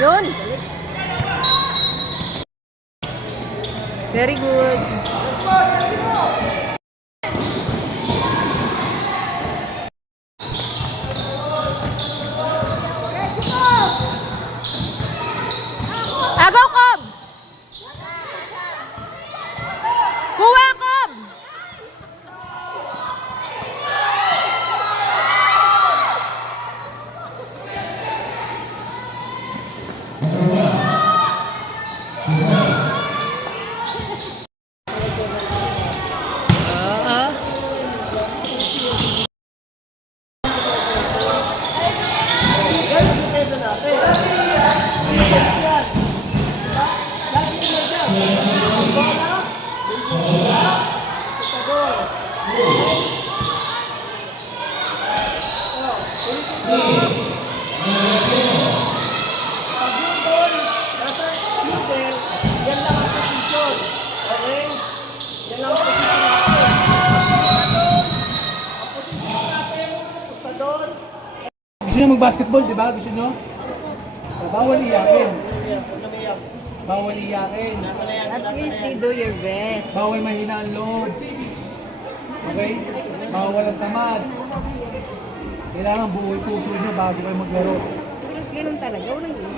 Yun. Very good. Agaw, Cob! Kuha, Cob! Gusto nyo mag-basketball, di ba? Gusto nyo? Bawal iyakin. Bawal iyakin. At least you do your best. Bawal mahina ang loob. Okay? Bawal ang tamad. Kailangan buo yung puso nyo bago kayo maglaro. Ganun talaga. Walang yun.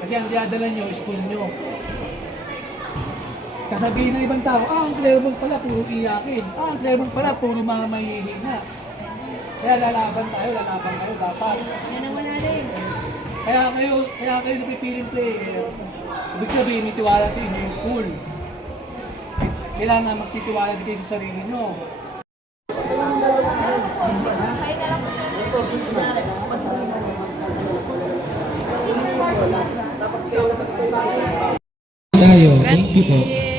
Kasi ang diadala nyo, school nyo. Sasabihin ng ibang tao, ang Claremont pala, puro iyakin. Ang Claremont pala, puro mga mahihina. Kaya lalaban tayo dapat. Yan ang manalin. Kaya kayo napipiling player. Ibig sabihin, may tiwala sa inyo yung school. Kailangan magtitiwala din kayo sa sarili nyo. Tayo, thank you po.